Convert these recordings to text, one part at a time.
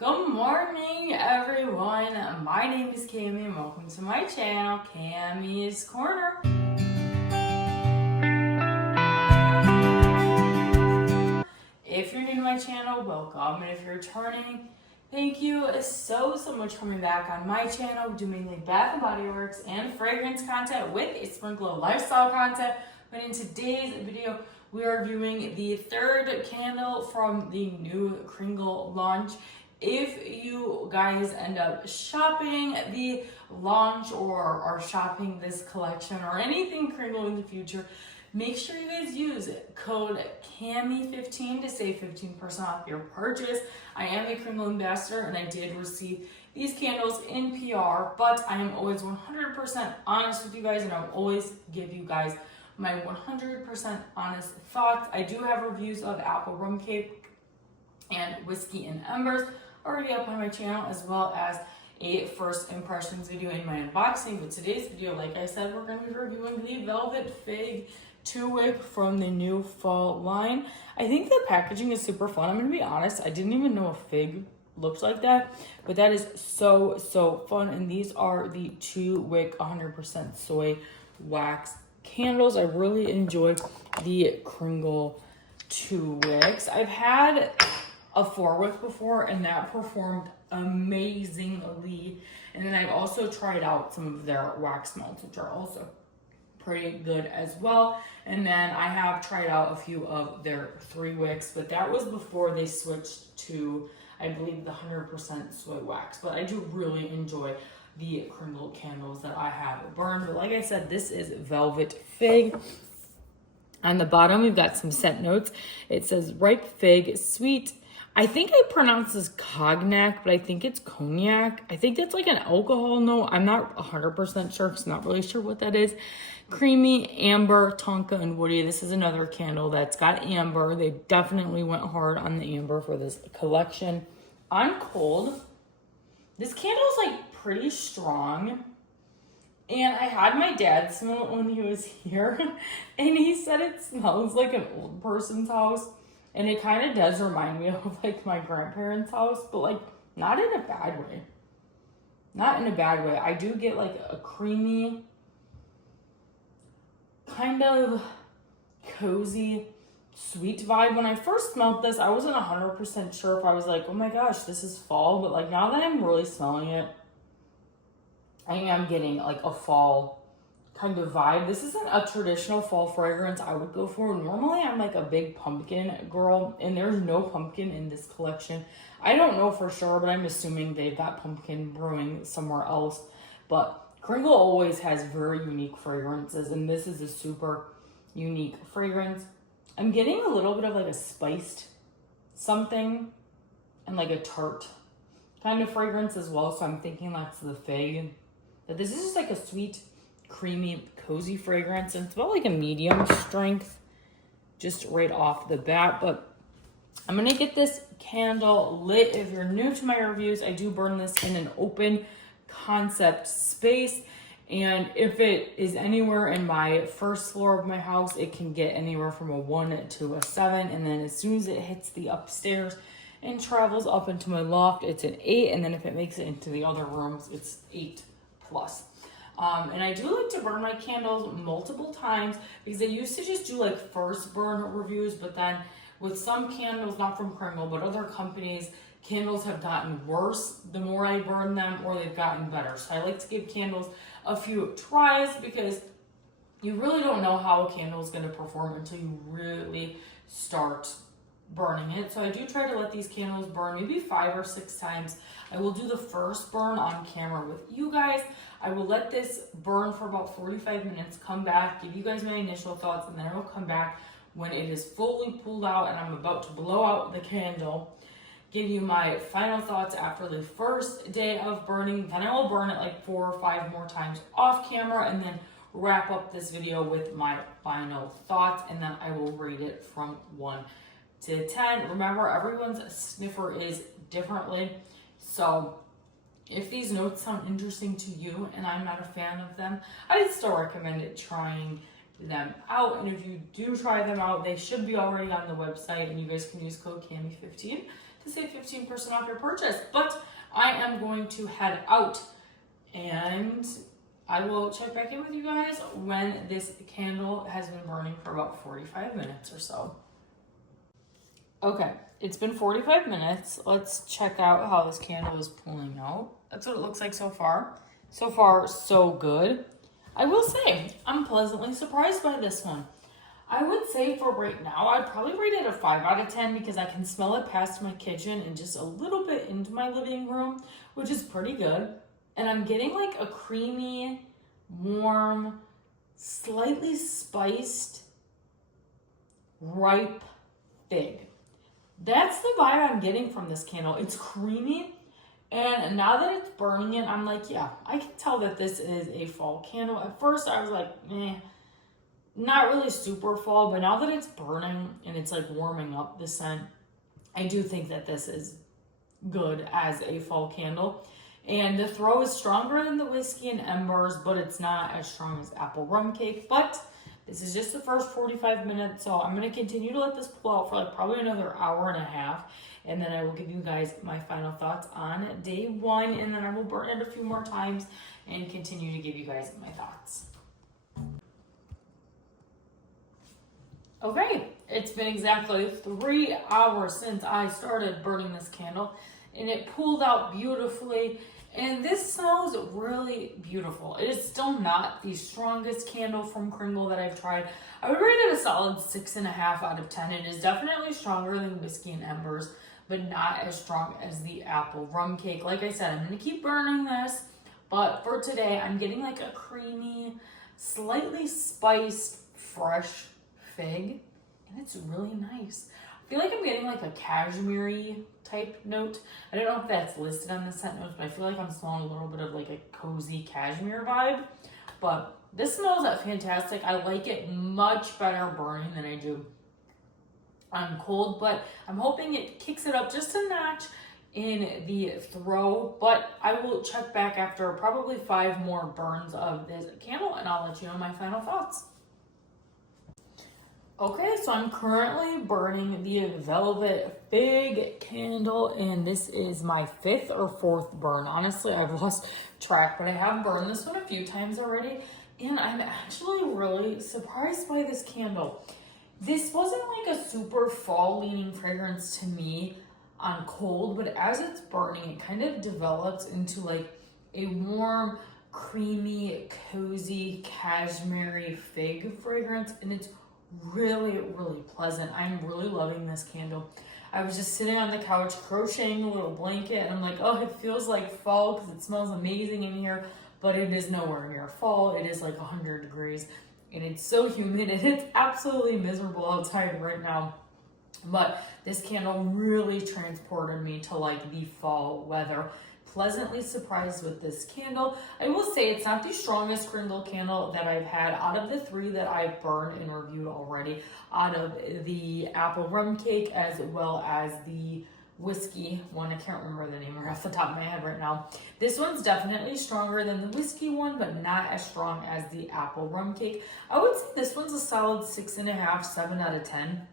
Good morning, everyone. My name is Cami and welcome to my channel, Cami's Corner. If you're new to my channel, welcome. And if you're returning, thank you so much for coming back on my channel. We do mainly Bath and Body Works and fragrance content with a sprinkle of lifestyle content. But in today's video, we are reviewing the third candle from the new Kringle launch. If you guys end up shopping the launch or are shopping this collection or anything Kringle in the future, make sure you guys use code CAMI15 to save 15% off your purchase. I am a Kringle ambassador and I did receive these candles in PR, but I am always 100% honest with you guys and I'll always give you guys my 100% honest thoughts. I do have reviews of apple rum cake and whiskey and embers already up on my channel, as well as a first impressions video in my unboxing. But today's video, like I said, we're going to be reviewing the Velvet Fig 2-wick from the new fall line. I think the packaging is super fun. I'm going to be honest, I didn't even know a fig looks like that, but that is so fun. And these are the 2-wick 100% soy wax candles. I really enjoyed the Kringle 2 wicks. I've had a 4-wick before and that performed amazingly. And then I've also tried out some of their wax melts, which are also pretty good as well. And then I have tried out a few of their 3 wicks, but that was before they switched to, I believe, the 100% soy wax. But I do really enjoy the Kringle candles that I have burned. But like I said, this is Velvet Fig. On the bottom, we've got some scent notes. It says ripe fig, sweet. I think I pronounce this cognac, but I think it's cognac. I think that's like an alcohol note. I'm not 100% sure because I'm not really sure what that is. Creamy, amber, tonka, and woody. This is another candle that's got amber. They definitely went hard on the amber for this collection. On cold, this candle's like pretty strong. And I had my dad smell it when he was here. And he said it smells like an old person's house. And it kind of does remind me of like my grandparents' house, but like not in a bad way. Not in a bad way. I do get like a creamy, kind of cozy, sweet vibe. When I first smelled this, I wasn't 100% sure if I was like, oh my gosh, this is fall. But like now that I'm really smelling it, I am getting like a fall kind of vibe. This isn't a traditional fall fragrance I would go for. Normally I'm like a big pumpkin girl and there's no pumpkin in this collection. I don't know for sure, but I'm assuming they've got pumpkin brewing somewhere else. But Kringle always has very unique fragrances and this is a super unique fragrance. I'm getting a little bit of like a spiced something and like a tart kind of fragrance as well. So I'm thinking that's the fig. But this is just like a sweet, creamy, cozy fragrance, and it's about like a medium strength just right off the bat. But I'm gonna get this candle lit. If you're new to my reviews, I do burn this in an open concept space, and if it is anywhere in my first floor of my house, it can get anywhere from a 1 to a 7, and then as soon as it hits the upstairs and travels up into my loft, it's an 8, and then if it makes it into the other rooms, it's 8+. And I do like to burn my candles multiple times because I used to just do like first burn reviews, but then with some candles, not from Kringle, but other companies, candles have gotten worse the more I burn them, or they've gotten better. So I like to give candles a few tries because you really don't know how a candle is going to perform until you really start burning it. So I do try to let these candles burn maybe 5 or 6 times. I will do the first burn on camera with you guys. I will let this burn for about 45 minutes, come back, give you guys my initial thoughts, and then I will come back when it is fully pulled out and I'm about to blow out the candle, give you my final thoughts after the first day of burning. Then I will burn it like 4 or 5 more times off camera and then wrap up this video with my final thoughts, and then I will rate it from 1 to 10. Remember, everyone's sniffer is differently, so if these notes sound interesting to you and I'm not a fan of them, I'd still recommend trying them out. And if you do try them out, they should be already on the website and you guys can use code CAMI15 to save 15% off your purchase. But I am going to head out, and I will check back in with you guys when this candle has been burning for about 45 minutes or so. Okay, it's been 45 minutes. Let's check out how this candle is pulling out. That's what it looks like so far. So far, so good. I will say, I'm pleasantly surprised by this one. I would say for right now, I'd probably rate it a 5 out of 10 because I can smell it past my kitchen and just a little bit into my living room, which is pretty good. And I'm getting like a creamy, warm, slightly spiced, ripe fig. That's the vibe I'm getting from this candle. It's creamy, and now that it's burning it, I'm like, yeah, I can tell that this is a fall candle. At first, I was like, not really super fall, but now that it's burning and it's like warming up the scent, I do think that this is good as a fall candle. And the throw is stronger than the whiskey and embers, but it's not as strong as apple rum cake. But this is just the first 45 minutes, so I'm going to continue to let this pull out for like probably another hour and a half, and then I will give you guys my final thoughts on day 1, and then I will burn it a few more times and continue to give you guys my thoughts. Okay, it's been exactly 3 hours since I started burning this candle, and it pulled out beautifully. And this smells really beautiful. It is still not the strongest candle from Kringle that I've tried. I would rate it a solid 6.5 out of 10. It is definitely stronger than whiskey and embers, but not as strong as the apple rum cake. Like I said, I'm going to keep burning this, but for today, I'm getting like a creamy, slightly spiced, fresh fig, and it's really nice. I feel like I'm getting like a cashmere type note. I don't know if that's listed on the scent notes, but I feel like I'm smelling a little bit of like a cozy cashmere vibe. But this smells fantastic. I like it much better burning than I do on cold, but I'm hoping it kicks it up just a notch in the throw. But I will check back after probably 5 more burns of this candle, and I'll let you know my final thoughts. Okay, so I'm currently burning the Velvet Fig candle, and this is my 5th or 4th burn. Honestly, I've lost track, but I have burned this one a few times already, and I'm actually really surprised by this candle. This wasn't like a super fall-leaning fragrance to me on cold, but as it's burning, it kind of develops into like a warm, creamy, cozy, cashmere fig fragrance, and it's really, really pleasant. I'm really loving this candle. I was just sitting on the couch crocheting a little blanket, and I'm like, oh, it feels like fall because it smells amazing in here, but it is nowhere near fall. It is like 100 degrees, and it's so humid, and it's absolutely miserable outside right now. But this candle really transported me to like the fall weather. Pleasantly surprised with this candle. I will say it's not the strongest Kringle candle that I've had out of the 3 that I've burned and reviewed already, out of the apple rum cake as well as the whiskey one. I can't remember the name right off the top of my head right now. This one's definitely stronger than the whiskey one, but not as strong as the apple rum cake. I would say this one's a solid 6.5, 7 out of 10.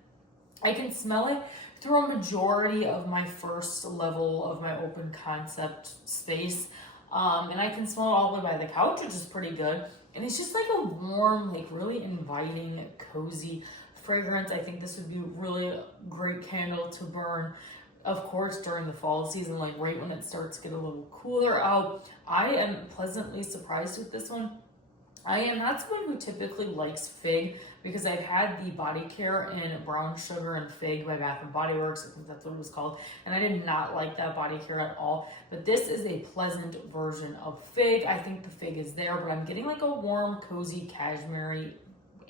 I can smell it through a majority of my first level of my open concept space. And I can smell it all the way by the couch, which is pretty good. And it's just like a warm, like really inviting, cozy fragrance. I think this would be a really great candle to burn, of course, during the fall season, like right when it starts to get a little cooler out. I am pleasantly surprised with this one. I am not someone who typically likes fig because I've had the body care in brown sugar and fig by Bath & Body Works. I think that's what it was called. And I did not like that body care at all. But this is a pleasant version of fig. I think the fig is there, but I'm getting like a warm, cozy, cashmere,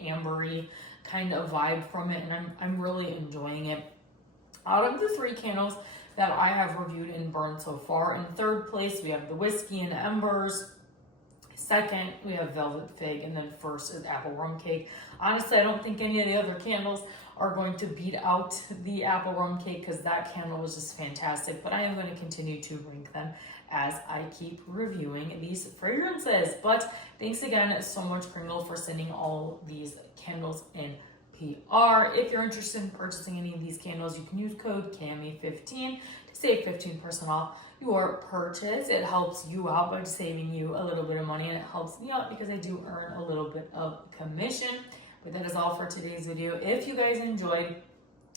ambery kind of vibe from it. And I'm really enjoying it. Out of the 3 candles that I have reviewed and burned so far, in 3rd place, we have the whiskey and embers. 2nd, we have velvet fig, and then 1st is apple rum cake. Honestly, I don't think any of the other candles are going to beat out the apple rum cake because that candle was just fantastic, but I am going to continue to rank them as I keep reviewing these fragrances. But thanks again so much, Kringle, for sending all these candles in PR. If you're interested in purchasing any of these candles, you can use code CAMI15 to save 15% off your purchase. It helps you out by saving you a little bit of money, and it helps me out because I do earn a little bit of commission. But that is all for today's video. If you guys enjoyed,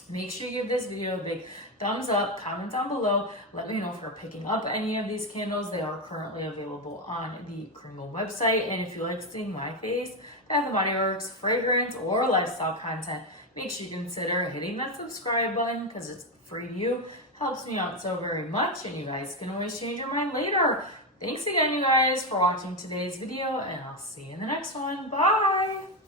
make sure you give this video a big thumbs up, comment down below, let me know if you're picking up any of these candles. They are currently available on the Kringle website. And if you like seeing my face, Bath & Body Works, fragrance, or lifestyle content, make sure you consider hitting that subscribe button because it's free to you. Helps me out so very much, and you guys can always change your mind later. Thanks again, you guys, for watching today's video, and I'll see you in the next one. Bye!